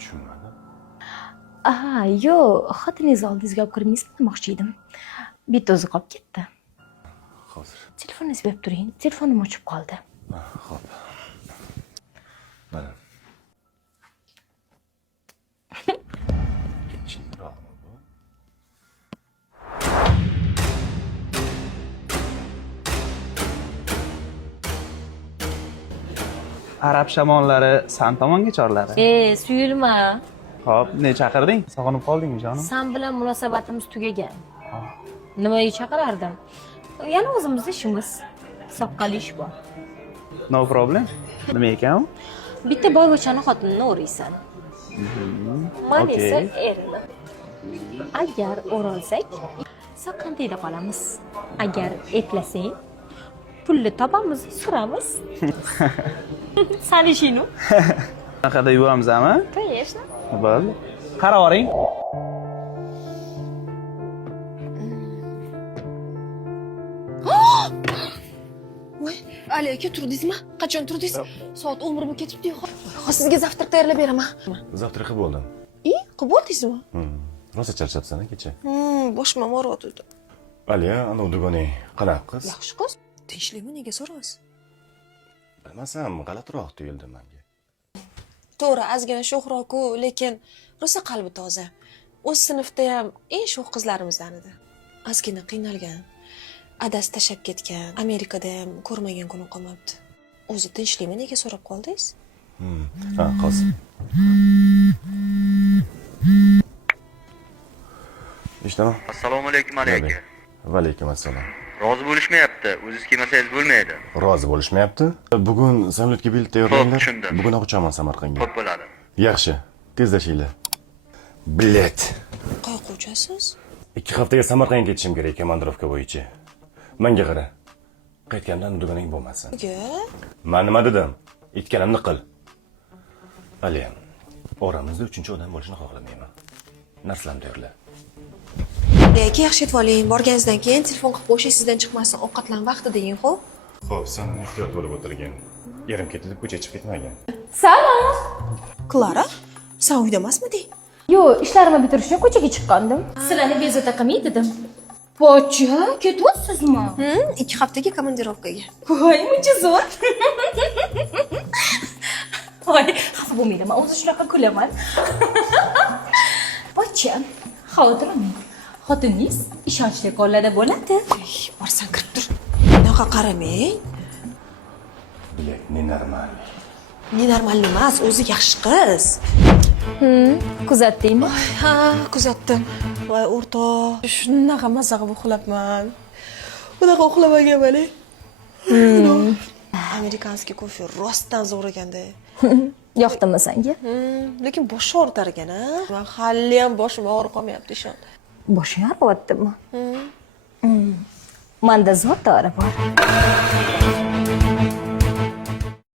Tushunmadim. Yo'q, xotiningiz oldingizga olib kirmaysizmi demoqchi edim. Bitta o'zi qolib ketdi. Hozir. Telefoningizni berib turing. Telefonim o'chib qoldi. Xo'p. Mana. Chinroqmi bu? Arab shamollari san tomonga chorladi. Suyulma. Xo'p, ne chaqirding? Sog'inib qoldingmi jonim? San bilan munosabatimiz tugagan. Nimaga chaqirardim? Yana o'zimizning ishimiz. Soqqali ish bor. No problem. Nima ekan u? Bitta boyvachani xotinini o'raysan. Men esa erini. Agar o'ralsak, soqqandayda qolamiz. Agar eplasang, pulni topamiz, suramiz. San ishingni? Qanaqada yuvamizmi? Конечно. Bo'ldi. Qarab oling. Voy, Ali aka turdingizmi? Qachon turdingiz? Soat 11 ketibdi-yu. Sizga zavtrak tayyorlab beraman. Zavtrak qilib bo'ldim. Qilib bo'ldingizmi? Rosa charchabsan kecha. Boshim og'riyotdi. Aliya, anavi dugonang qanaqa qiz? Yaxshi qiz. Tinchlikmi, nega so'raysiz? Bilmasam, g'alatiroq tuyuldi menga. To'g'ri, ozgina sho'xroq-ku, lekin rosa qalbi toza. O'z sinfda ham eng sho'x qizlarimizdan edi. Ozgina qiynalgan. Adasi tashab ketgan. Amerikada ham ko'rmagan kuni qolmabdi. O'zi tinchlikmi, nega so'rab qoldingiz? Ha, hozir. Eshitaman. Assalomu alaykum Ali aka. Va alaykum assalom. Rozi bo'lishmayapti. O'zingiz kelmasangiz bo'lmaydi. Rozi bo'lishmayapti. Bugun samolyotga bilet tayyorlanglar. Xo'p, tushundim. Bugun uchaman Samarqandga. Xo'p bo'ladi. Yaxshi. Tezlashinglar. Bilet. Qayoqqa uchasiz? 2 haftaga Samarqandga ketishim kerak komandirovka bo'yicha. Menga qara. Qaytgandan dugonang bo'lmasin. Nega? Men nima dedim? Aytganimni qil. Ali, oramizda 3-odam bo'lishini xohlamayman. Narsalarni tayyorla. Lekin yaxshi etib oling. Borganingizdan keyin telefon qilib qo'ying, sizdan chiqmasin. Ovqatlan vaqtida yeng, xo'p? Xo'p, sen ehtiyot bo'lib o'tirgin. Yarim ketib ko'chaga chiqib ketmagan. Salom. Klara, sen uyda emasmiding? Yo'q, ishlarimni bitirishga ko'chaga chiqqandim. Sizlarni bezovta qilmay dedim. Pocha, ketyapsizmi? 2 haftaga komandirovkaga. Voy, muncha zo'r. Voy, xafa bo'lmayman. O'zi shunaqa kulaman. Pocha, xotirmang. Xotiningiz ishonchli qo'llarda bo'ladi. Borsan kirib tur. Bunaqa qaramang. Bilak, ne normal. Ne normal emas, o'zi yaxshi qiz. Kuzatdingmi? Ha, kuzatdim. Voy o'rtoq, shunaqa mazza qilib uxlabman. Bunaqa uxlamaganman-a. Amerikanskiy kofe rostdan zo'r ekanda. Yoqdimi senga? Lekin bosh og'ritar ekan-a. Men hali ham boshim og'rib qolmayapti, ishon. Boshing og'riyaptimi? Menda zo'r dori bor.